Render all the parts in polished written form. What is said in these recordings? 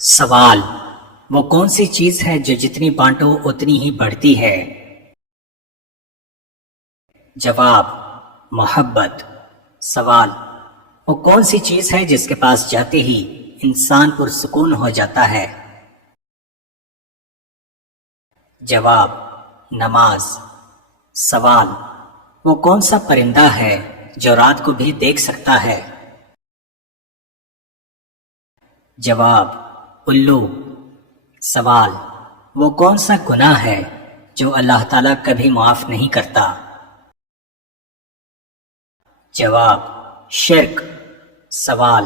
سوال: وہ کون سی چیز ہے جو جتنی بانٹو اتنی ہی بڑھتی ہے؟ جواب: محبت۔ سوال: وہ کون سی چیز ہے جس کے پاس جاتے ہی انسان پرسکون ہو جاتا ہے؟ جواب: نماز۔ سوال: وہ کون سا پرندہ ہے جو رات کو بھی دیکھ سکتا ہے؟ جواب: الو۔ سوال: وہ کون سا گناہ ہے جو اللہ تعالیٰ کبھی معاف نہیں کرتا؟ جواب: شرک۔ سوال: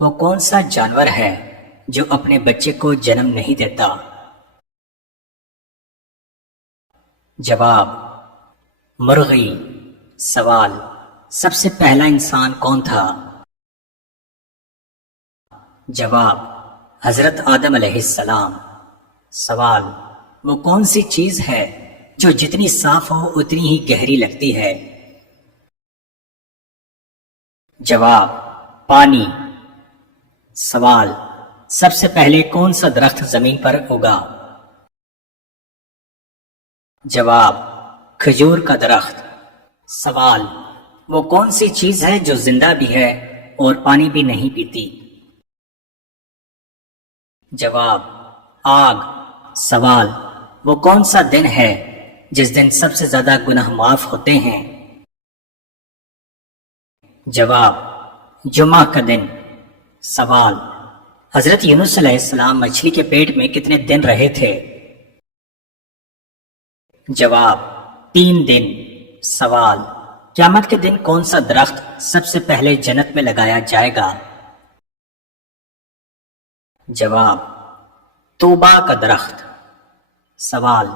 وہ کون سا جانور ہے جو اپنے بچے کو جنم نہیں دیتا؟ جواب: مرغی۔ سوال: سب سے پہلا انسان کون تھا؟ جواب: حضرت آدم علیہ السلام۔ سوال: وہ کون سی چیز ہے جو جتنی صاف ہو اتنی ہی گہری لگتی ہے؟ جواب: پانی۔ سوال: سب سے پہلے کون سا درخت زمین پر اگا؟ جواب: کھجور کا درخت۔ سوال: وہ کون سی چیز ہے جو زندہ بھی ہے اور پانی بھی نہیں پیتی؟ جواب: آگ۔ سوال: وہ کون سا دن ہے جس دن سب سے زیادہ گناہ معاف ہوتے ہیں؟ جواب: جمعہ کا دن۔ سوال: حضرت یونس علیہ السلام مچھلی کے پیٹ میں کتنے دن رہے تھے؟ جواب: 3 دن۔ سوال: قیامت کے دن کون سا درخت سب سے پہلے جنت میں لگایا جائے گا؟ جواب: طوبا کا درخت۔ سوال: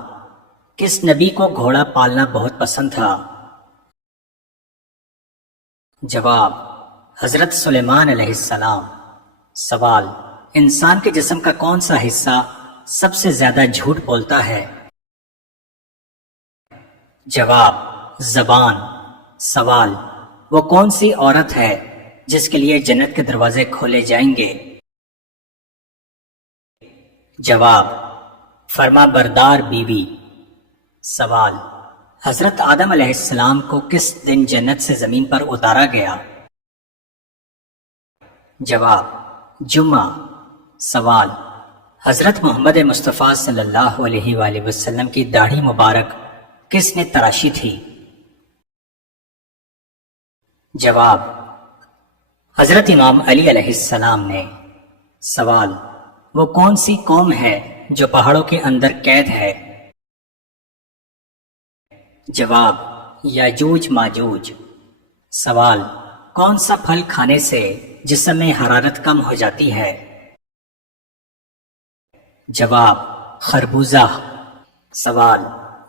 کس نبی کو گھوڑا پالنا بہت پسند تھا؟ جواب: حضرت سلیمان علیہ السلام۔ سوال: انسان کے جسم کا کون سا حصہ سب سے زیادہ جھوٹ بولتا ہے؟ جواب: زبان۔ سوال: وہ کون سی عورت ہے جس کے لیے جنت کے دروازے کھولے جائیں گے؟ جواب: فرما بردار بیوی۔ سوال: حضرت آدم علیہ السلام کو کس دن جنت سے زمین پر اتارا گیا؟ جواب: جمعہ۔ سوال: حضرت محمد مصطفیٰ صلی اللہ علیہ وآلہ وسلم کی داڑھی مبارک کس نے تراشی تھی؟ جواب: حضرت امام علی علیہ السلام نے۔ سوال: وہ کون سی قوم ہے جو پہاڑوں کے اندر قید ہے؟ جواب: یاجوج ماجوج۔ سوال: کون سا پھل کھانے سے جسم میں حرارت کم ہو جاتی ہے؟ جواب: خربوزہ۔ سوال: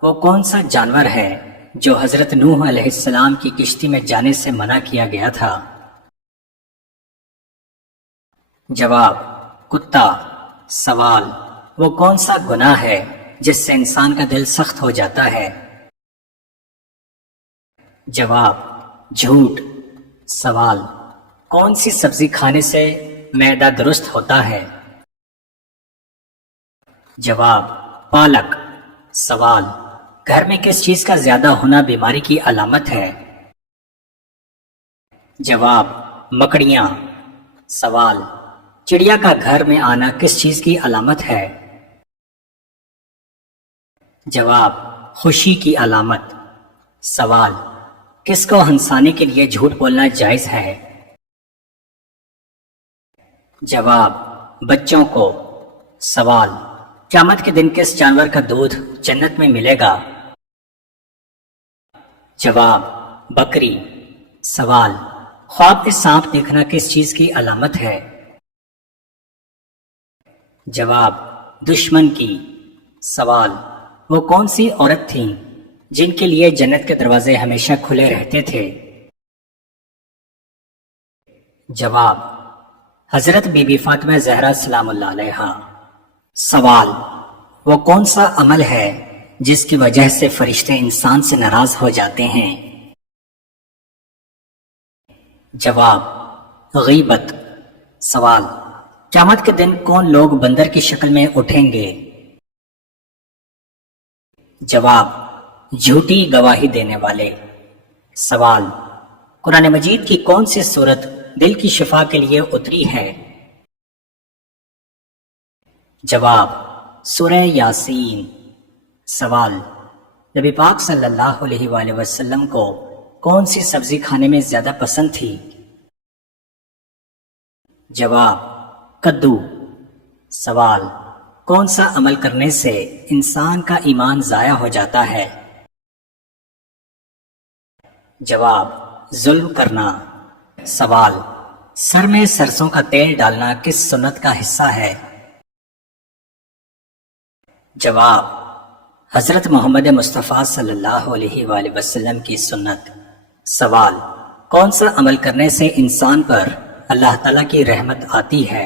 وہ کون سا جانور ہے جو حضرت نوح علیہ السلام کی کشتی میں جانے سے منع کیا گیا تھا؟ جواب: کتا۔ سوال: وہ کون سا گناہ ہے جس سے انسان کا دل سخت ہو جاتا ہے؟ جواب: جھوٹ۔ سوال: کون سی سبزی کھانے سے معدہ درست ہوتا ہے؟ جواب: پالک۔ سوال: گھر میں کس چیز کا زیادہ ہونا بیماری کی علامت ہے؟ جواب: مکڑیاں۔ سوال: چڑیا کا گھر میں آنا کس چیز کی علامت ہے؟ جواب: خوشی کی علامت۔ سوال: کس کو ہنسانے کے لیے جھوٹ بولنا جائز ہے؟ جواب: بچوں کو۔ سوال: قیامت کے دن کس جانور کا دودھ جنت میں ملے گا؟ جواب: بکری۔ سوال: خواب میں سانپ دیکھنا کس چیز کی علامت ہے؟ جواب: دشمن کی۔ سوال: وہ کون سی عورت تھیں جن کے لیے جنت کے دروازے ہمیشہ کھلے رہتے تھے؟ جواب: حضرت بی بی فاطمہ زہرا سلام اللہ علیہا۔ سوال: وہ کون سا عمل ہے جس کی وجہ سے فرشتے انسان سے ناراض ہو جاتے ہیں؟ جواب: غیبت۔ سوال: قیامت کے دن کون لوگ بندر کی شکل میں اٹھیں گے؟ جواب، جھوٹی گواہی دینے والے۔ سوال، قرآن مجید کی کون سی سورت دل کی شفا کے لیے اتری ہے؟ جواب، سورہ یاسین۔ سوال، نبی پاک صلی اللہ علیہ وآلہ وسلم کو کون سی سبزی کھانے میں زیادہ پسند تھی؟ جواب، کدو۔ سوال، کون سا عمل کرنے سے انسان کا ایمان ضائع ہو جاتا ہے؟ جواب، ظلم کرنا۔ سوال، سر میں سرسوں کا تیل ڈالنا کس سنت کا حصہ ہے؟ جواب، حضرت محمد مصطفیٰ صلی اللہ علیہ وآلہ وسلم کی سنت۔ سوال، کون سا عمل کرنے سے انسان پر اللہ تعالیٰ کی رحمت آتی ہے؟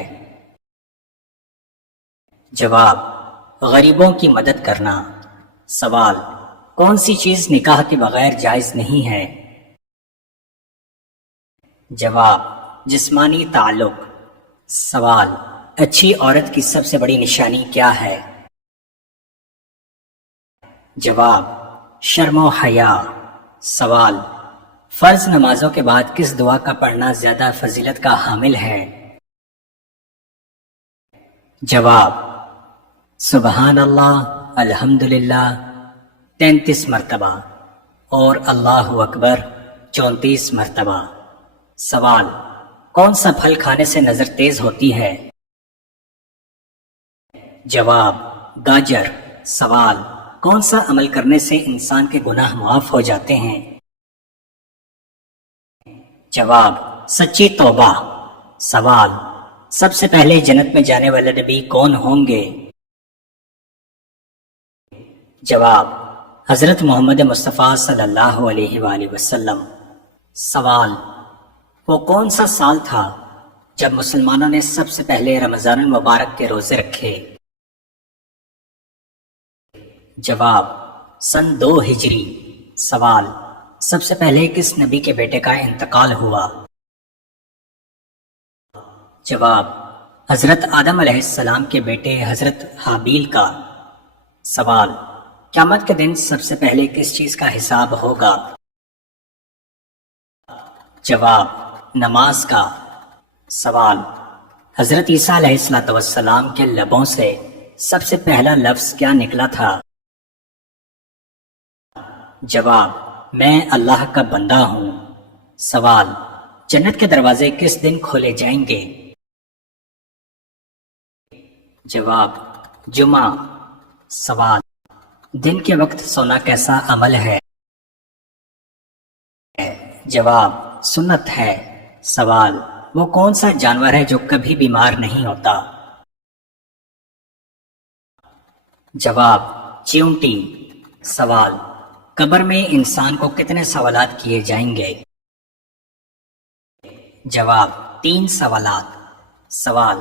جواب، غریبوں کی مدد کرنا۔ سوال، کون سی چیز نکاح کے بغیر جائز نہیں ہے؟ جواب، جسمانی تعلق۔ سوال، اچھی عورت کی سب سے بڑی نشانی کیا ہے؟ جواب، شرم و حیا۔ سوال، فرض نمازوں کے بعد کس دعا کا پڑھنا زیادہ فضیلت کا حامل ہے؟ جواب، سبحان اللہ، الحمدللہ 33 مرتبہ اور اللہ اکبر 34 مرتبہ۔ سوال، کون سا پھل کھانے سے نظر تیز ہوتی ہے؟ جواب، گاجر۔ سوال، کون سا عمل کرنے سے انسان کے گناہ معاف ہو جاتے ہیں؟ جواب، سچی توبہ۔ سوال، سب سے پہلے جنت میں جانے والے نبی کون ہوں گے؟ جواب، حضرت محمد مصطفیٰ صلی اللہ علیہ وآلہ وسلم۔ سوال، وہ کون سا سال تھا جب مسلمانوں نے سب سے پہلے رمضان المبارک کے روزے رکھے؟ جواب، سن 2 ہجری۔ سوال، سب سے پہلے کس نبی کے بیٹے کا انتقال ہوا؟ جواب، حضرت آدم علیہ السلام کے بیٹے حضرت حابیل کا۔ سوال، قیامت کے دن سب سے پہلے کس چیز کا حساب ہوگا؟ جواب، نماز کا۔ سوال، حضرت عیسیٰ علیہ السلام کے لبوں سے سب سے پہلا لفظ کیا نکلا تھا؟ جواب، میں اللہ کا بندہ ہوں۔ سوال، جنت کے دروازے کس دن کھولے جائیں گے؟ جواب، جمعہ۔ سوال، دن کے وقت سونا کیسا عمل ہے؟ جواب، سنت ہے۔ سوال، وہ کون سا جانور ہے جو کبھی بیمار نہیں ہوتا؟ جواب، چیونٹی۔ سوال، قبر میں انسان کو کتنے سوالات کیے جائیں گے؟ جواب، 3 سوالات۔ سوال،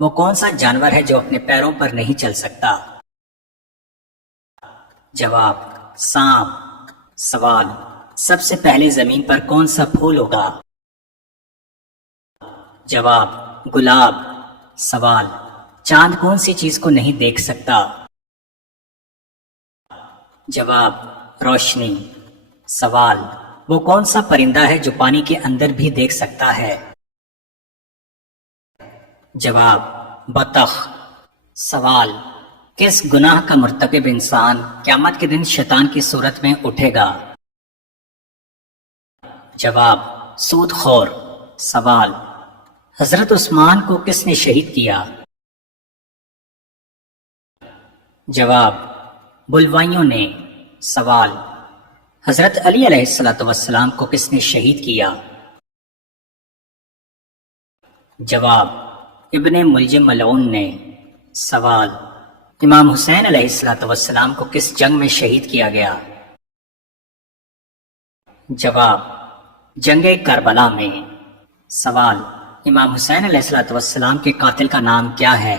وہ کون سا جانور ہے جو اپنے پیروں پر نہیں چل سکتا؟ جواب، سانپ۔ سوال، سب سے پہلے زمین پر کون سا پھول ہوگا؟ جواب، گلاب۔ سوال، چاند کون سی چیز کو نہیں دیکھ سکتا؟ جواب، روشنی۔ سوال، وہ کون سا پرندہ ہے جو پانی کے اندر بھی دیکھ سکتا ہے؟ جواب، بطخ۔ سوال، کس گناہ کا مرتکب انسان قیامت کے دن شیطان کی صورت میں اٹھے گا؟ جواب، سود خور۔ سوال، حضرت عثمان کو کس نے شہید کیا؟ جواب، بلوائیوں نے۔ سوال، حضرت علی علیہ السلام کو کس نے شہید کیا؟ جواب، ابن ملجم ملعون نے۔ سوال، امام حسین علیہ السلام کو کس جنگ میں شہید کیا گیا؟ جواب، جنگ کربلا میں۔ سوال، امام حسین علیہ السلام کے قاتل کا نام کیا ہے؟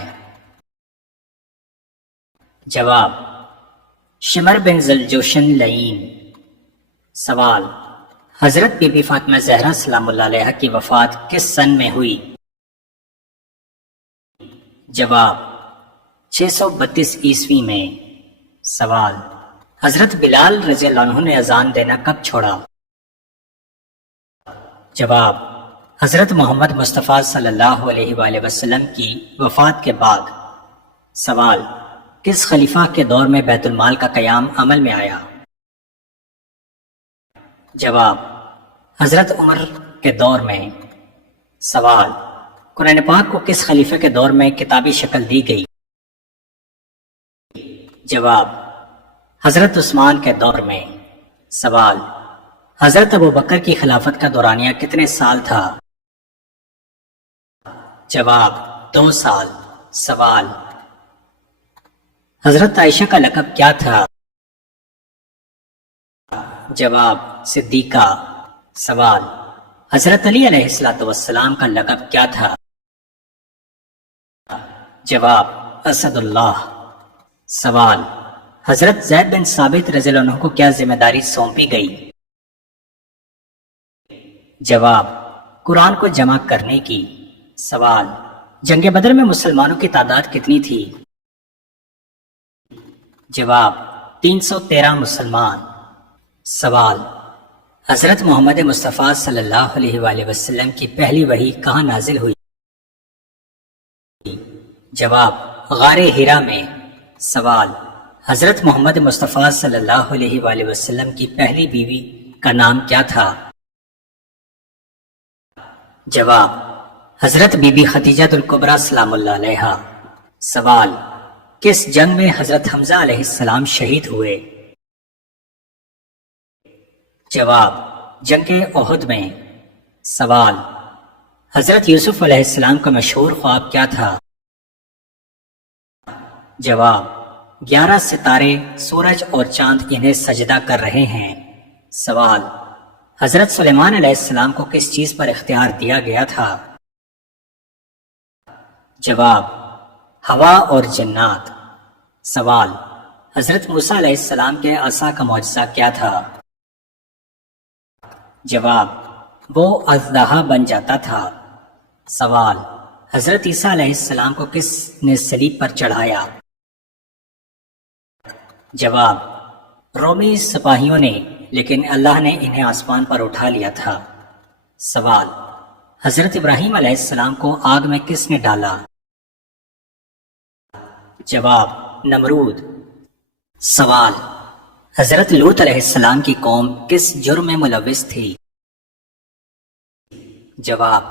جواب، شمر بن ذوالجوشن لعین۔ سوال، حضرت بی بی فاطمہ زہرا سلام اللہ علیہا کی وفات کس سن میں ہوئی؟ جواب 632 عیسوی میں۔ سوال حضرت بلال رضی اللہ عنہ نے اذان دینا کب چھوڑا؟ جواب حضرت محمد مصطفیٰ صلی اللہ علیہ وآلہ وسلم کی وفات کے بعد۔ سوال کس خلیفہ کے دور میں بیت المال کا قیام عمل میں آیا؟ جواب حضرت عمر کے دور میں۔ سوال قرآن پاک کو کس خلیفہ کے دور میں کتابی شکل دی گئی؟ جواب حضرت عثمان کے دور میں۔ سوال حضرت ابوبکر کی خلافت کا دورانیہ کتنے سال تھا؟ جواب 2 سال۔ سوال حضرت عائشہ کا لقب کیا تھا؟ جواب صدیقہ۔ سوال حضرت علی علیہ السلام کا لقب کیا تھا؟ جواب اسد اللہ۔ سوال حضرت زید بن ثابت رضی اللہ عنہ کو کیا ذمہ داری سونپی گئی؟ جواب قرآن کو جمع کرنے کی۔ سوال جنگ بدر میں مسلمانوں کی تعداد کتنی تھی؟ جواب 313 مسلمان۔ سوال حضرت محمد مصطفیٰ صلی اللہ علیہ وآلہ وسلم کی پہلی وحی کہاں نازل ہوئی؟ جواب غار حرا میں۔ سوال حضرت محمد مصطفیٰ صلی اللہ علیہ وآلہ وسلم کی پہلی بیوی کا نام کیا تھا؟ جواب حضرت بی بی خدیجہ الکبریٰ سلام اللہ علیہا۔ سوال کس جنگ میں حضرت حمزہ علیہ السلام شہید ہوئے؟ جواب جنگ احد میں۔ سوال حضرت یوسف علیہ السلام کا مشہور خواب کیا تھا؟ جواب 11 ستارے، سورج اور چاند انہیں سجدہ کر رہے ہیں۔ سوال حضرت سلیمان علیہ السلام کو کس چیز پر اختیار دیا گیا تھا؟ جواب ہوا اور جنات۔ سوال حضرت موسیٰ علیہ السلام کے عصا کا معجزہ کیا تھا؟ جواب وہ اژدہا بن جاتا تھا۔ سوال حضرت عیسیٰ علیہ السلام کو کس نے صلیب پر چڑھایا؟ جواب رومی سپاہیوں نے، لیکن اللہ نے انہیں آسمان پر اٹھا لیا تھا۔ سوال حضرت ابراہیم علیہ السلام کو آگ میں کس نے ڈالا؟ جواب نمرود۔ سوال حضرت لوط علیہ السلام کی قوم کس جرم میں ملوث تھی؟ جواب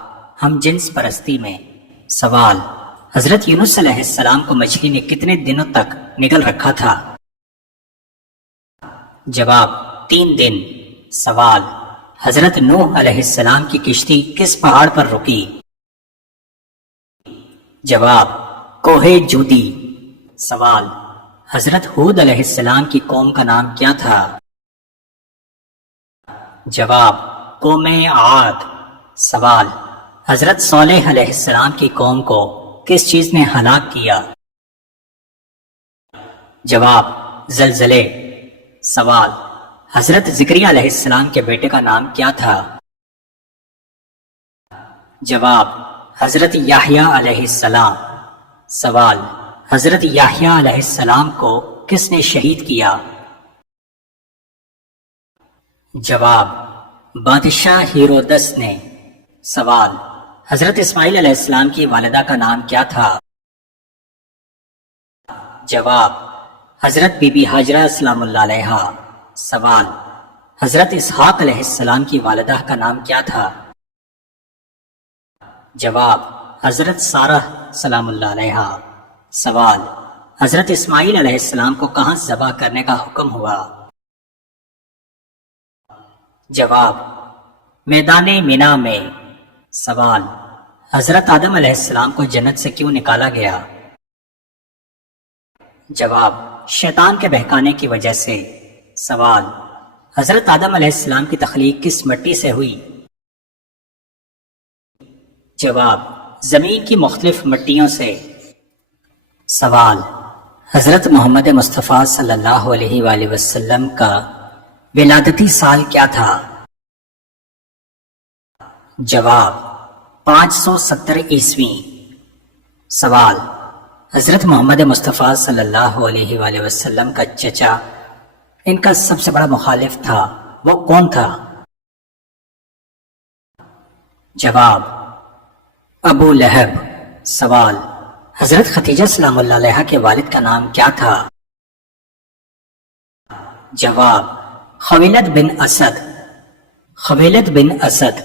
ہم جنس پرستی میں۔ سوال حضرت یونس علیہ السلام کو مچھلی نے کتنے دنوں تک نگل رکھا تھا؟ جواب 3 دن۔ سوال حضرت نوح علیہ السلام کی کشتی کس پہاڑ پر رکی؟ جواب کوہ جودی۔ سوال حضرت ہود علیہ السلام کی قوم کا نام کیا تھا؟ جواب قوم عاد۔ سوال حضرت صالح علیہ السلام کی قوم کو کس چیز نے ہلاک کیا؟ جواب زلزلے۔ سوال حضرت زکریا علیہ السلام کے بیٹے کا نام کیا تھا؟ جواب حضرت یحییٰ علیہ السلام۔ سوال حضرت یحییٰ علیہ السلام کو کس نے شہید کیا؟ جواب بادشاہ ہیرودس نے۔ سوال حضرت اسماعیل علیہ السلام کی والدہ کا نام کیا تھا؟ جواب حضرت بی بی ہاجرہ سلام اللہ علیہا۔ سوال حضرت اسحاق علیہ السلام کی والدہ کا نام کیا تھا؟ جواب حضرت سارہ سلام اللہ علیہا۔ سوال حضرت اسماعیل علیہ السلام کو کہاں ذبح کرنے کا حکم ہوا؟ جواب میدان مینا میں۔ سوال حضرت آدم علیہ السلام کو جنت سے کیوں نکالا گیا؟ جواب شیطان کے بہکانے کی وجہ سے۔ سوال حضرت آدم علیہ السلام کی تخلیق کس مٹی سے ہوئی؟ جواب زمین کی مختلف مٹیوں سے۔ سوال حضرت محمد مصطفیٰ صلی اللہ علیہ وآلہ وسلم کا ولادتی سال کیا تھا؟ جواب 570 عیسوی۔ سوال حضرت محمد مصطفیٰ صلی اللہ علیہ وآلہ وسلم کا چچا ان کا سب سے بڑا مخالف تھا، وہ کون تھا؟ جواب: ابو لہب۔ سوال: حضرت خدیجہ سلام اللہ علیہا کے والد کا نام کیا تھا؟ جواب: خویلد بن اسد۔ خویلد بن اسد۔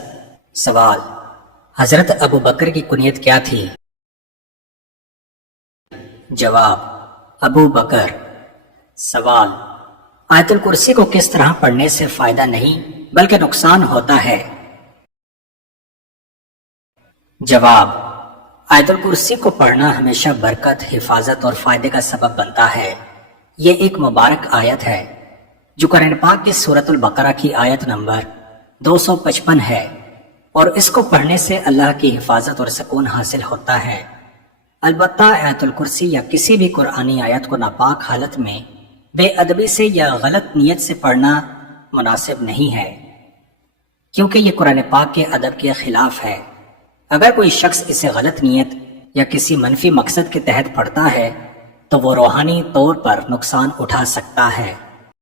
سوال: حضرت ابو بکر کی کنیت کیا تھی؟ جواب: ابو بکر۔ سوال: آیت الکرسی کو کس طرح پڑھنے سے فائدہ نہیں بلکہ نقصان ہوتا ہے؟ جواب: آیت الکرسی کو پڑھنا ہمیشہ برکت، حفاظت اور فائدے کا سبب بنتا ہے۔ یہ ایک مبارک آیت ہے جو قرآن پاک کی سورۃ البقرہ کی آیت نمبر 255 ہے، اور اس کو پڑھنے سے اللہ کی حفاظت اور سکون حاصل ہوتا ہے۔ البتہ آیت الکرسی یا کسی بھی قرآنی آیت کو ناپاک حالت میں بے ادبی سے یا غلط نیت سے پڑھنا مناسب نہیں ہے، کیونکہ یہ قرآن پاک کے ادب کے خلاف ہے۔ اگر کوئی شخص اسے غلط نیت یا کسی منفی مقصد کے تحت پڑھتا ہے تو وہ روحانی طور پر نقصان اٹھا سکتا ہے۔